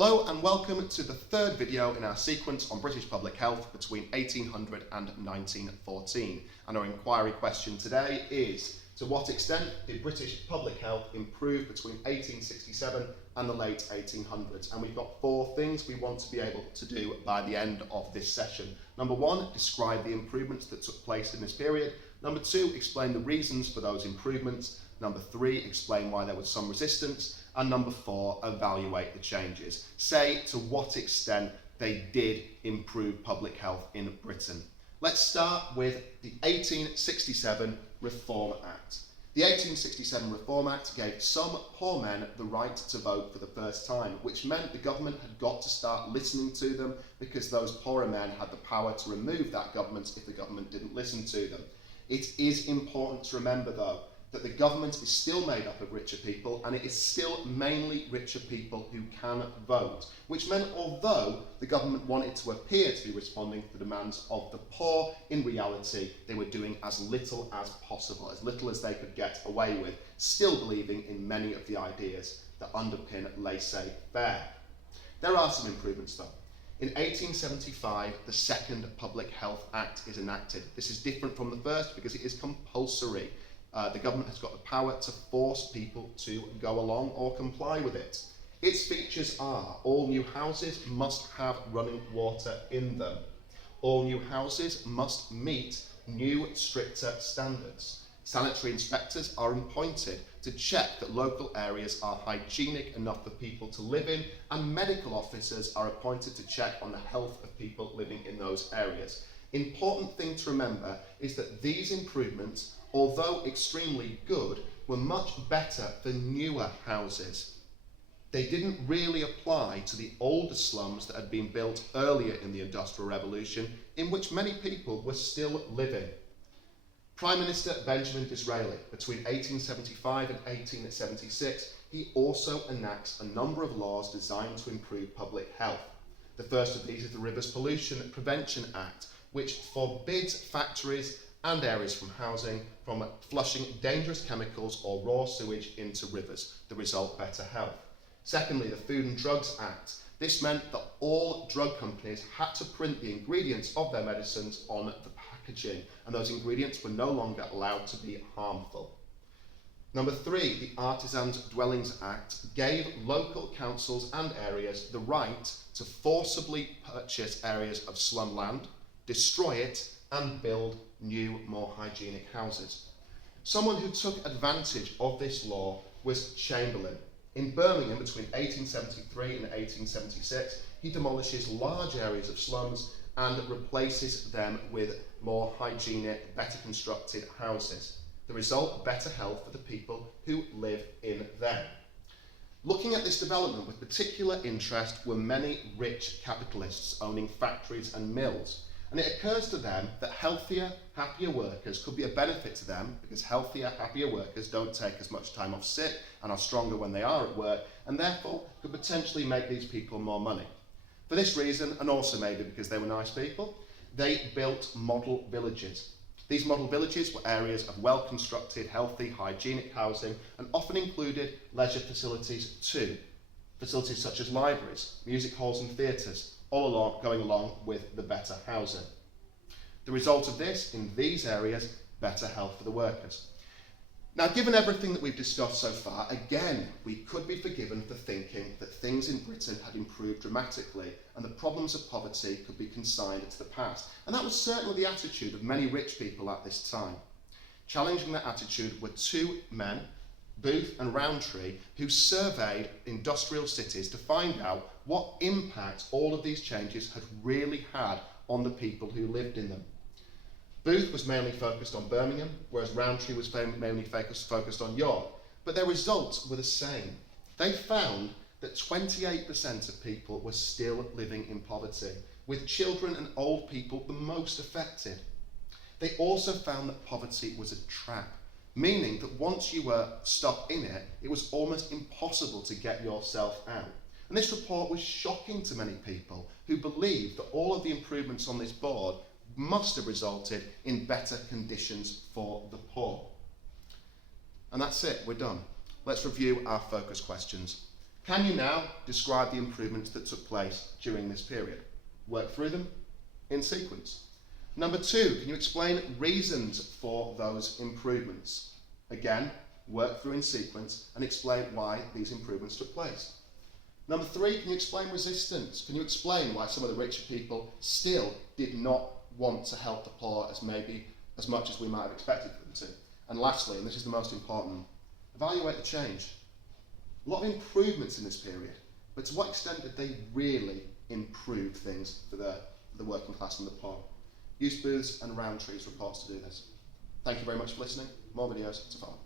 Hello and welcome to the third video in our sequence on British public health between 1800 and 1914. And our inquiry question today is, to what extent did British public health improve between 1867 and the late 1800s? And we've got four things we want to be able to do by the end of this session. Number one, describe the improvements that took place in this period. Number two, explain the reasons for those improvements. Number three, explain why there was some resistance. And number four, evaluate the changes. Say to what extent they did improve public health in Britain. Let's start with the 1867 Reform Act. The 1867 Reform Act gave some poor men the right to vote for the first time, which meant the government had got to start listening to them because those poorer men had the power to remove that government if the government didn't listen to them. It is important to remember, though, that the government is still made up of richer people, and it is still mainly richer people who can vote, which meant although the government wanted to appear to be responding to the demands of the poor, in reality they were doing as little as possible, as little as they could get away with, still believing in many of the ideas that underpin laissez-faire. There are some improvements though. In 1875, the Second Public Health Act is enacted. This is different from the first because it is compulsory. The government has got the power to force people to go along or comply with it. Its features are: all new houses must have running water in them. All new houses must meet new, stricter standards. Sanitary inspectors are appointed to check that local areas are hygienic enough for people to live in, and medical officers are appointed to check on the health of people living in those areas. Important thing to remember is that these improvements, although extremely good, were much better for newer houses. They didn't really apply to the older slums that had been built earlier in the Industrial Revolution, in which many people were still living. Prime Minister Benjamin Disraeli, between 1875 and 1876, he also enacts a number of laws designed to improve public health. The first of these is the Rivers Pollution Prevention Act, which forbids factories and areas from housing from flushing dangerous chemicals or raw sewage into rivers. The result, better health. Secondly, the Food and Drugs Act. This meant that all drug companies had to print the ingredients of their medicines on the packaging, and those ingredients were no longer allowed to be harmful. Number three, the Artisans' Dwellings Act gave local councils and areas the right to forcibly purchase areas of slum land, destroy it, and build new, more hygienic houses. Someone who took advantage of this law was Chamberlain. In Birmingham, between 1873 and 1876, he demolishes large areas of slums and replaces them with more hygienic, better constructed houses. The result, better health for the people who live in them. Looking at this development with particular interest were many rich capitalists owning factories and mills. And it occurs to them that healthier, happier workers could be a benefit to them because healthier, happier workers don't take as much time off sick and are stronger when they are at work, and therefore could potentially make these people more money. For this reason, and also maybe because they were nice people, they built model villages. These model villages were areas of well-constructed, healthy, hygienic housing, and often included leisure facilities too. Facilities such as libraries, music halls and theatres, going along with the better housing. The result of this, in these areas, better health for the workers. Now, given everything that we've discussed so far, again, we could be forgiven for thinking that things in Britain had improved dramatically and the problems of poverty could be consigned to the past. And that was certainly the attitude of many rich people at this time. Challenging that attitude were two men, Booth and Rowntree, who surveyed industrial cities to find out what impact all of these changes had really had on the people who lived in them. Booth was mainly focused on Birmingham, whereas Rowntree was mainly focused on York, but their results were the same. They found that 28% of people were still living in poverty, with children and old people the most affected. They also found that poverty was a trap, meaning that once you were stuck in it, it was almost impossible to get yourself out. And this report was shocking to many people who believed that all of the improvements on this board must have resulted in better conditions for the poor. And that's it, we're done. Let's review our focus questions. Can you now describe the improvements that took place during this period? Work through them in sequence. Number 2, can you explain reasons for those improvements? Again, work through in sequence and explain why these improvements took place. Number 3, can you explain resistance? Can you explain why some of the richer people still did not want to help the poor as much as we might have expected them to? And lastly, and this is the most important, evaluate the change. A lot of improvements in this period, but to what extent did they really improve things for the working class and the poor? Use Booth's and Rowntree's reports to do this. Thank you very much for listening. More videos to follow.